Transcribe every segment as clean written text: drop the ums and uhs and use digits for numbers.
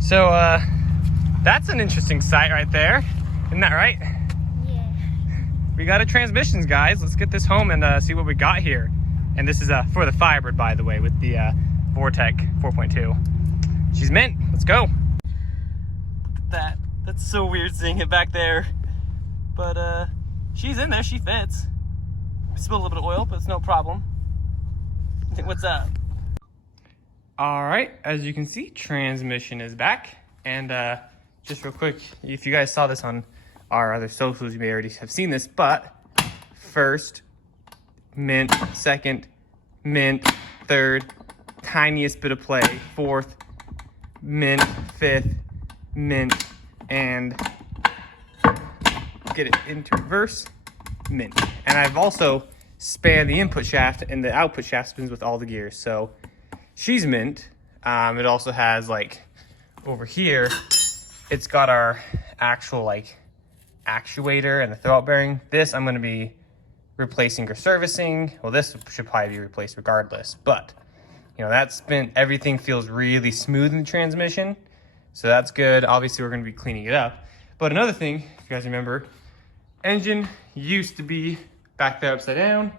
So, that's an interesting sight right there. Isn't that right? Yeah. We got a transmissions, guys. Let's get this home and see what we got here. And this is for the Firebird, by the way, with the Vortec 4.2. She's mint. Let's go. Look at that. That's so weird seeing it back there. But she's in there. She fits. We spilled a little bit of oil, but it's no problem. What's up? All right, as you can see, transmission is back. And just real quick, if you guys saw this on our other socials, you may already have seen this, but first, mint, second, mint, third, tiniest bit of play, fourth, mint, fifth, mint, and get it into reverse, mint. And I've also spanned the input shaft, and the output shaft spins with all the gears. So she's mint. It also has, like, over here, it's got our actual, like, actuator and the throwout bearing. This I'm going to be replacing or servicing. Well, this should probably be replaced regardless, but you know, that's been, everything feels really smooth in the transmission, so that's good. Obviously we're going to be cleaning it up. But another thing, if you guys remember, engine used to be back there upside down.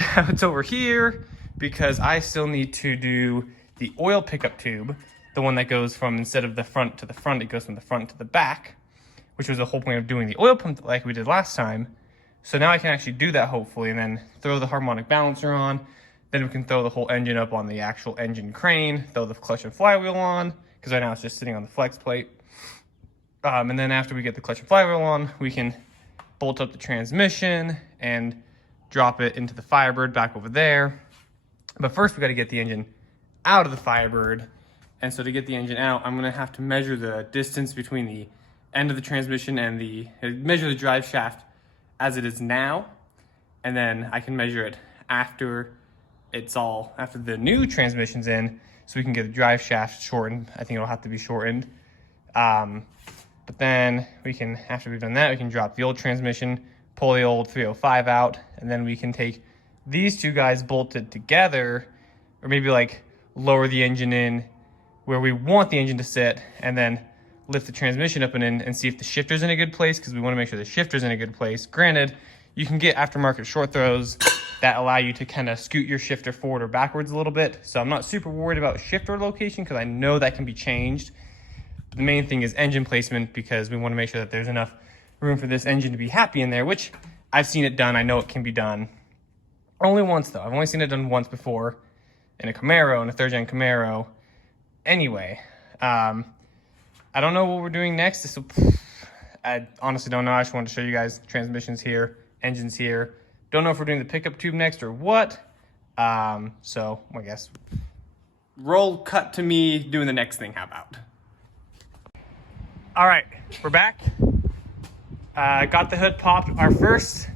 Now it's over here because I still need to do the oil pickup tube, the one that goes from, instead of the front to the front, it goes from the front to the back, which was the whole point of doing the oil pump like we did last time. So now I can actually do that, hopefully, and then throw the harmonic balancer on. Then we can throw the whole engine up on the actual engine crane, throw the clutch and flywheel on, because right now it's just sitting on the flex plate. And then after we get the clutch and flywheel on, we can bolt up the transmission and drop it into the Firebird back over there. But first we got to get the engine out of the Firebird. And so to get the engine out, I'm going to have to measure the distance between the end of the transmission and measure the drive shaft as it is now, and then I can measure it after the new transmission's in, so we can get the drive shaft shortened. I think it'll have to be shortened. But then we can, after we've done that, we can drop the old transmission, pull the old 305 out, and then we can take these two guys bolted together, or maybe like lower the engine in where we want the engine to sit, and then lift the transmission up and in and see if the shifter's in a good place, because we want to make sure the shifter's in a good place. Granted, you can get aftermarket short throws that allow you to kind of scoot your shifter forward or backwards a little bit. So I'm not super worried about shifter location because I know that can be changed. But the main thing is engine placement, because we want to make sure that there's enough room for this engine to be happy in there, which I've seen it done. I know it can be done. Only once though. I've only seen it done once before in a Camaro, in a third gen Camaro. Anyway, I don't know what we're doing next. I honestly don't know. I just wanted to show you guys transmissions here, engines here. Don't know if we're doing the pickup tube next or what. So I guess roll cut to me doing the next thing. How about? All right, we're back. Got the hood popped. There's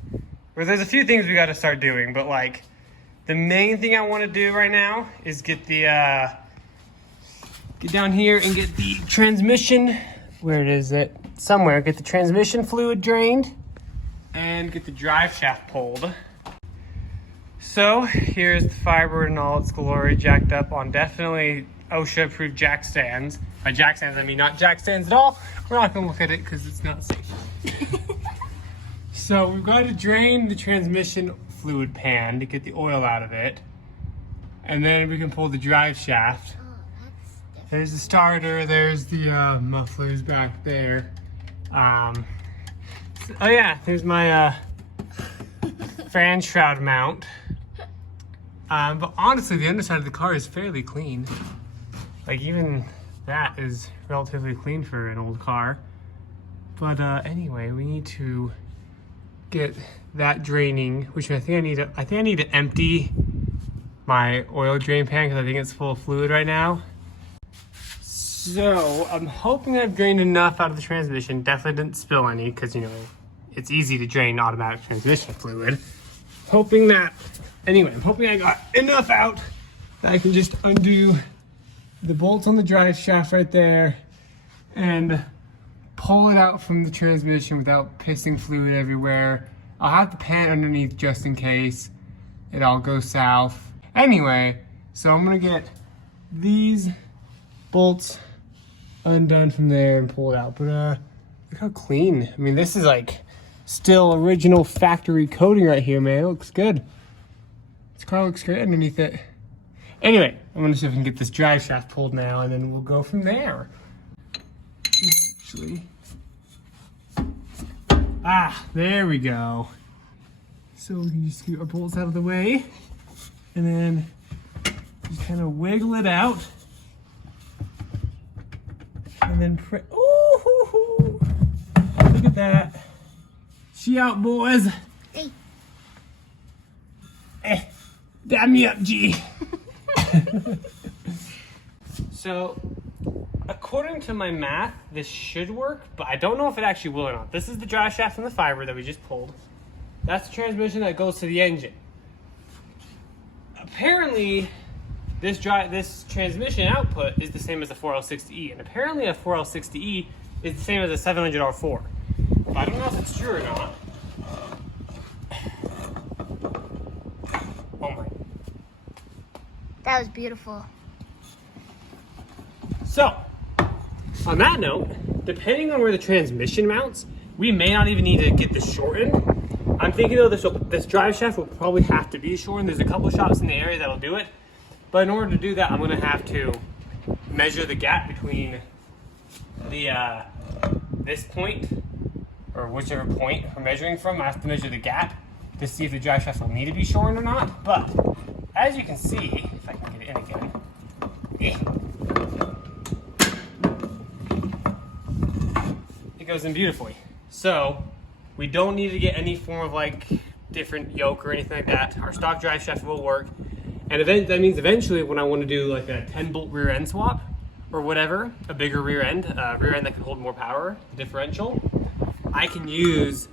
a few things we got to start doing, but like the main thing I want to do right now is get down here and get the transmission, where is it? Somewhere, get the transmission fluid drained and get the drive shaft pulled. So here's the Firebird in all its glory, jacked up on definitely OSHA approved jack stands. By jack stands, I mean not jack stands at all. We're not gonna look at it because it's not safe. So we've got to drain the transmission fluid pan to get the oil out of it. And then we can pull the drive shaft. There's the starter, there's the mufflers back there. Oh yeah, there's my fan shroud mount. But honestly, the underside of the car is fairly clean. Like even that is relatively clean for an old car. But anyway, we need to get that draining, which I think I need to empty my oil drain pan because I think it's full of fluid right now. So I'm hoping I've drained enough out of the transmission. Definitely didn't spill any because, you know, it's easy to drain automatic transmission fluid. I'm hoping I got enough out that I can just undo the bolts on the drive shaft right there and pull it out from the transmission without pissing fluid everywhere. I'll have the pan underneath just in case it all goes south. Anyway, so I'm gonna get these bolts undone from there and pull it out. But look how clean. I mean, this is like still original factory coating right here, man. It looks good. This car looks great underneath it. Anyway, I'm gonna see if we can get this drive shaft pulled now, and then we'll go from there. Actually, there we go. So we can just get our bolts out of the way, and then just kind of wiggle it out, and then ooh, look at that. She out, boys. Hey. Dab me up, G. So, according to my math, this should work, but I don't know if it actually will or not. This is the drive shaft from the Firebird that we just pulled. That's the transmission that goes to the engine. Apparently, this transmission output is the same as a 4L60E, and apparently a 4L60E is the same as a $700 R4. But I don't know if it's true or not. Oh my. That was beautiful. So, on that note, depending on where the transmission mounts, we may not even need to get this shortened. I'm thinking though this drive shaft will probably have to be shortened. There's a couple shops in the area that'll do it. But in order to do that, I'm gonna have to measure the gap between the this point, or whichever point we're measuring from. I have to measure the gap to see if the drive shaft will need to be shortened or not. But as you can see, if I can get it in again, it goes in beautifully. So we don't need to get any form of like different yoke or anything like that. Our stock drive shaft will work. And that means eventually when I want to do like a 10-bolt rear end swap or whatever, a bigger rear end that can hold more power, the differential, I can use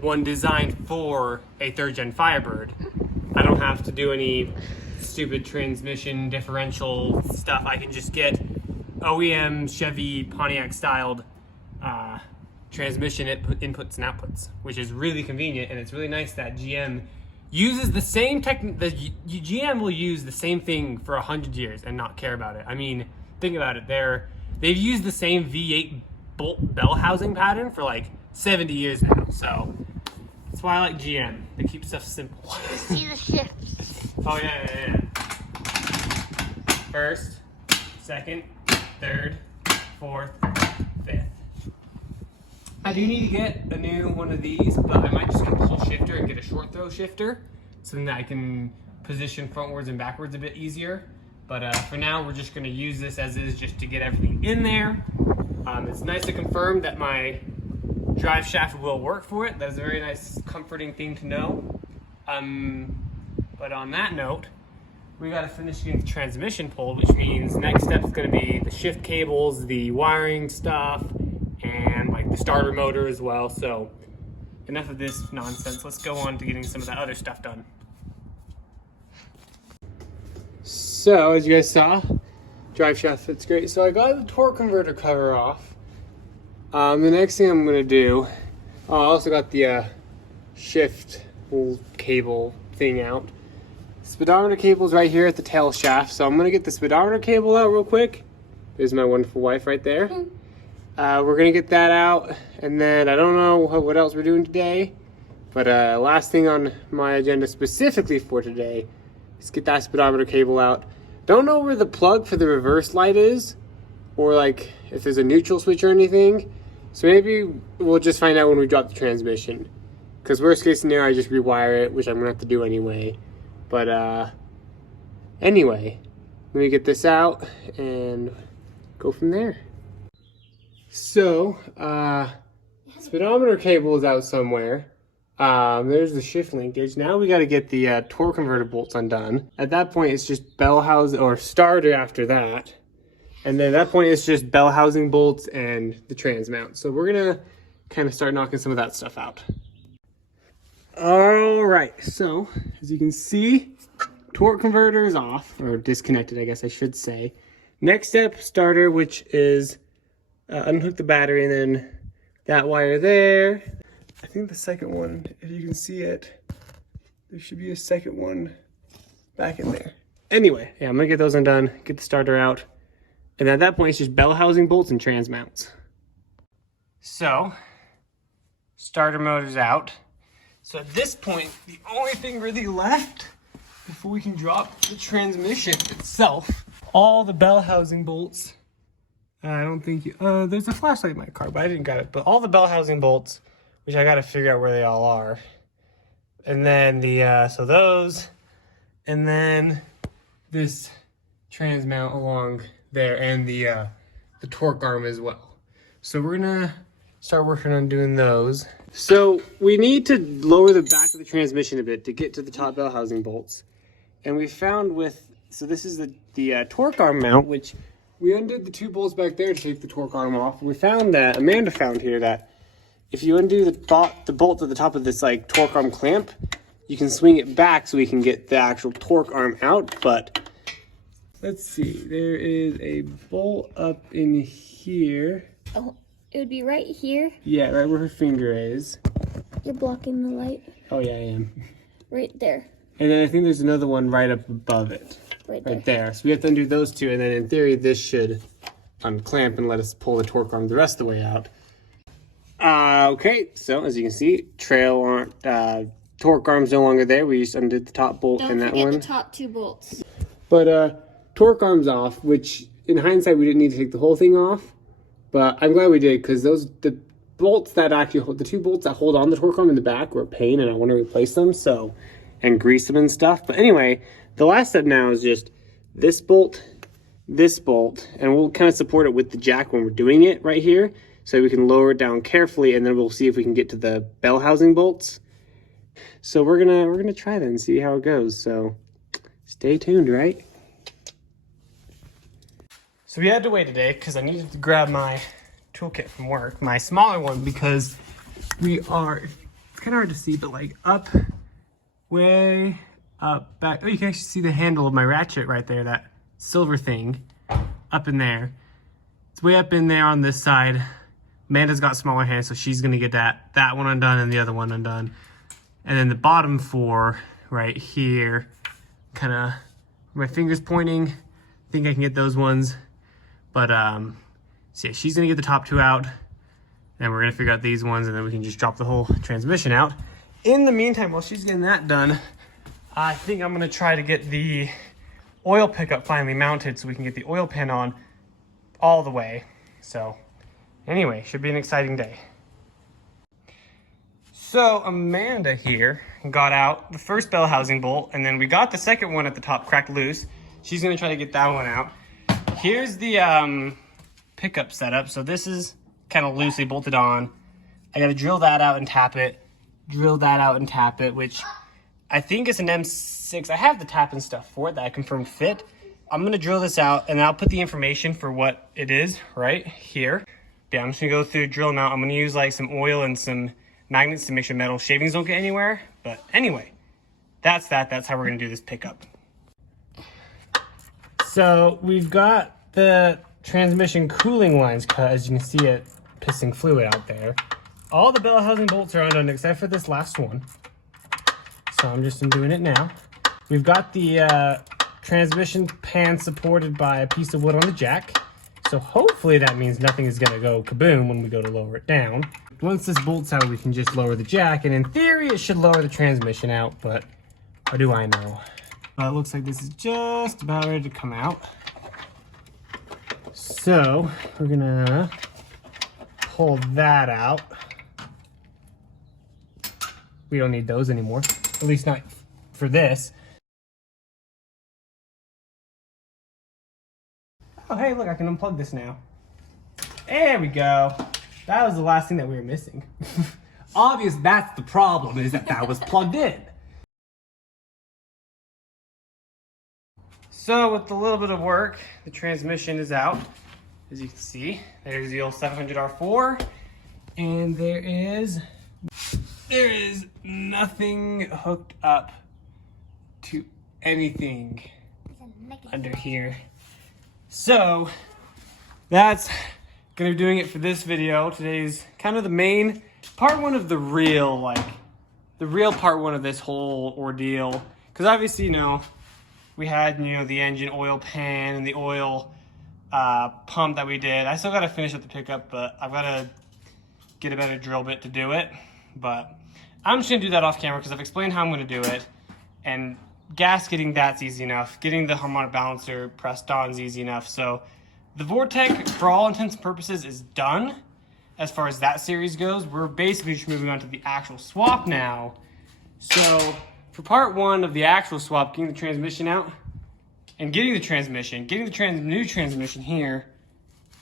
one designed for a 3rd gen Firebird. I don't have to do any stupid transmission differential stuff. I can just get OEM Chevy Pontiac styled transmission inputs and outputs, which is really convenient, and it's really nice that GM uses the same GM will use the same thing for 100 years and not care about it. I mean, think about it. They've used the same V8 bolt bell housing pattern for like 70 years now. So that's why I like GM. They keep stuff simple. You see the shifts. Oh yeah. First, second, third, fourth, fifth. I do need to get a new one of these, but I might just get a pull shifter and get a short throw shifter so that I can position frontwards and backwards a bit easier. But for now, we're just going to use this as is just to get everything in there. It's nice to confirm that my drive shaft will work for it. That's a very nice, comforting thing to know. But on that note, we got to finish getting the transmission pulled, which means next step is going to be the shift cables, the wiring stuff, and like the starter motor as well. So enough of this nonsense. Let's go on to getting some of that other stuff done. So as you guys saw, drive shaft fits great. So I got the torque converter cover off. The next thing I'm gonna do, I also got the shift cable thing out. Speedometer cable's right here at the tail shaft. So I'm gonna get the speedometer cable out real quick. There's my wonderful wife right there. We're gonna get that out, and then I don't know what else we're doing today, but last thing on my agenda specifically for today is get that speedometer cable out. Don't know where the plug for the reverse light is, or like if there's a neutral switch or anything, so maybe we'll just find out when we drop the transmission, because worst case scenario I just rewire it, which I'm gonna have to do anyway. But anyway, let me get this out and go from there. So, speedometer cable is out somewhere. There's the shift linkage. Now we got to get the torque converter bolts undone. At that point, it's just bell housing, or starter after that. And then at that point, it's just bell housing bolts and the trans mount. So we're going to kind of start knocking some of that stuff out. All right, so as you can see, torque converter is off, or disconnected, I guess I should say. Next step, starter, which is unhook the battery, and then that wire there. I think the second one, if you can see it, there should be a second one back in there. Anyway, yeah, I'm gonna get those undone, get the starter out, And at that point, it's just bell housing bolts and trans mounts. So, starter motor's out. So at this point, the only thing really left before we can drop the transmission itself, all the bell housing bolts. I don't think you, there's a flashlight in my car, but I didn't get it. But all the bell housing bolts, which I got to figure out where they all are. And then the, so those, and then this trans mount along there, and the torque arm as well. So we're gonna start working on doing those. So we need to lower the back of the transmission a bit to get to the top bell housing bolts. And we found so this is the torque arm mount, which we undid the 2 bolts back there to take the torque arm off. We found that, Amanda found here, that if you undo the bolt at the top of this like torque arm clamp, you can swing it back so we can get the actual torque arm out. But let's see, there is a bolt up in here. Oh, it would be right here. Yeah, right where her finger is. You're blocking the light. Oh yeah, I am. Right there. And then I think there's another one right up above it. Right there. So we have to undo those 2, and then in theory this should unclamp and let us pull the torque arm the rest of the way out. Okay, so as you can see, torque arm's no longer there. We just undid the top bolt and that one. Don't forget the top 2 bolts. But torque arm's off, which in hindsight we didn't need to take the whole thing off. But I'm glad we did, because the bolts that actually hold, the 2 bolts that hold on the torque arm in the back were a pain, and I want to replace them, so, and grease them and stuff. But anyway, the last step now is just this bolt, and we'll kind of support it with the jack when we're doing it right here, so we can lower it down carefully, and then we'll see if we can get to the bell housing bolts. So we're gonna try that and see how it goes. So stay tuned, right? So we had to wait today because I needed to grab my toolkit from work, my smaller one, because it's kind of hard to see, but like way up back. Oh, you can actually see the handle of my ratchet right there, that silver thing up in there. It's way up in there on this side. Amanda's got smaller hands, so she's gonna get that one undone and the other one undone. And then the bottom 4 right here, kind of my fingers pointing. I think I can get those ones. But so yeah, she's gonna get the top 2 out, and we're gonna figure out these ones, and then we can just drop the whole transmission out. In the meantime, while she's getting that done, I think I'm gonna try to get the oil pickup finally mounted so we can get the oil pan on all the way. So anyway, should be an exciting day. So Amanda here got out the first bell housing bolt, and then we got the second one at the top cracked loose. She's gonna try to get that one out. Here's the pickup setup. So this is kind of loosely bolted on. I gotta drill that out and tap it. Drill that out and tap it, which I think is an M6. I have the tap and stuff for it that I confirmed fit. I'm gonna drill this out, and I'll put the information for what it is right here. Yeah, I'm just gonna go through, drill them out. I'm gonna use like some oil and some magnets to make sure metal shavings don't get anywhere. But anyway, that's how we're gonna do this pickup. So we've got the transmission cooling lines cut, as you can see it pissing fluid out there. All the bell housing bolts are undone except for this last one. So I'm just doing it now. We've got the transmission pan supported by a piece of wood on the jack. So hopefully that means nothing is gonna go kaboom when we go to lower it down. Once this bolt's out, we can just lower the jack, and in theory it should lower the transmission out, but how do I know? It looks like this is just about ready to come out. So we're gonna pull that out. We don't need those anymore, at least not for this. Oh, hey, look, I can unplug this now. There we go. That was the last thing that we were missing. Obvious, that's the problem, is that was plugged in. So with a little bit of work, the transmission is out. As you can see, there's the old 700R4, and there is nothing hooked up to anything under here. So that's gonna be doing it for this video. Today's kind of the main part one of the real part one of this whole ordeal. Because obviously, we had, the engine oil pan and the oil pump that we did. I still got to finish up the pickup, but I've got to get a better drill bit to do it. But I'm just going to do that off camera because I've explained how I'm going to do it. And gasketing, that's easy enough. Getting the harmonic balancer pressed on is easy enough. So the Vortec, for all intents and purposes, is done as far as that series goes. We're basically just moving on to the actual swap now. So for part one of the actual swap, getting the transmission out and getting the transmission, new transmission here,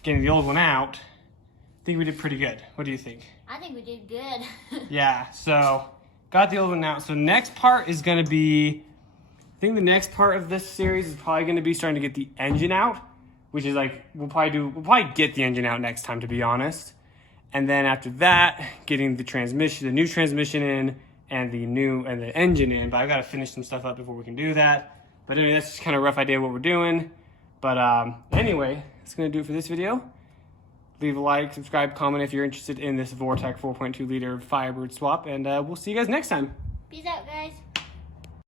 getting the old one out, I think we did pretty good. What do you think? I think we did good. Yeah, so got the old one out. So next part is going to be, I think the next part of this series is probably going to be starting to get the engine out, which is like, we'll probably get the engine out next time, to be honest. And then after that, getting the transmission, the new transmission in, and the engine in. But I've got to finish some stuff up before we can do that. But anyway, that's just kind of a rough idea of what we're doing. But anyway, that's going to do it for this video. Leave a like, subscribe, comment if you're interested in this Vortec 4.2 liter Firebird swap. And we'll see you guys next time. Peace out, guys.